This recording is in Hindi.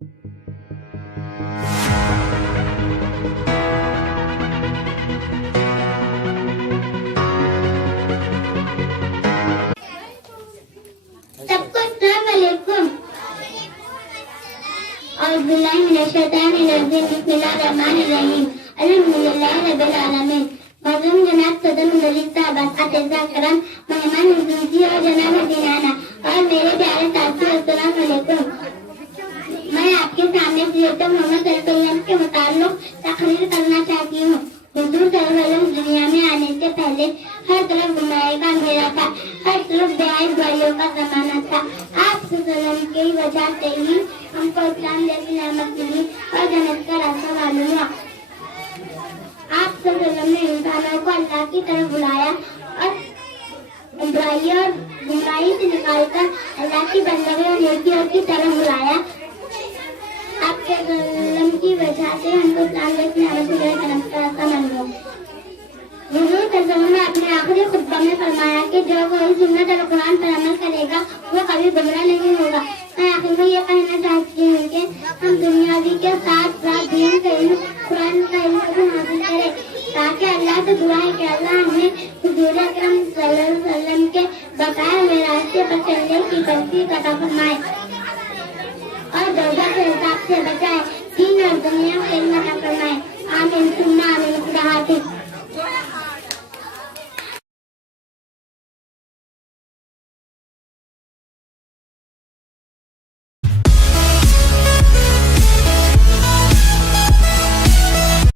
सबको अस्सलाम वालेकुम। बिस्मिल्लाहिर्रहमानिर्रहीम। अल्हम्दुलिल्लाहि रब्बिल आलमीन। मौजूद जनाब सदर मुदर्रिस साहब, अतिज़ा करम, मेहमान हुजूरी और जनाब दीनाना और मेरे प्यारे साथियों, अस्सलाम वालेकुम। मैं आपके सामने हज़रत मोहम्मद सल्लल्लाहु के मुताल्लिक़ तक़रीर करना चाहती हूँ। हुज़ूर सल्लल्लाहु अलैहि वसल्लम दुनिया में आने से पहले हर तरफ गुनाह का अंधेरा था, हर तरफ बेहद बुराइयों का ज़माना था। आप सल्लल्लाहु की वजह से ही हमको इस्लाम जैसी नेमत मिली और जन्नत का रास्ता मालूम हुआ। आप सल्लल्लाहु ने इंसानों को अल्लाह की तरफ बुलाया और बुराई और गुमराही से निकालकर अल्लाह की बंदगी और नेकियों की तरफ बुलाया। आपके सल्लल्लाहु की वजह से हमको इस्लाम जैसी नेमत मिली और जन्नत का रास्ता मालूम हुआ। हुज़ूर सल्लल्लाहु ने अपने आखिरी खुतबा में फरमाया कि जो कोई सुन्नत और कुरान पर अमल करेगा वो कभी गुमराह नहीं होगा। मैं आखिर में ये कहना चाहती हूँ कि हम दुनियावी के साथ साथ दीन का इल्म, कुरान का इल्म को हासिल करें, ताकि अल्लाह से दुआ है कि अल्लाह हमें हुज़ूर अकरम सल्लल्लाहु अलैहि वसल्लम के बताए हुए रास्ते पर चलने की तौफीक अता फरमाए।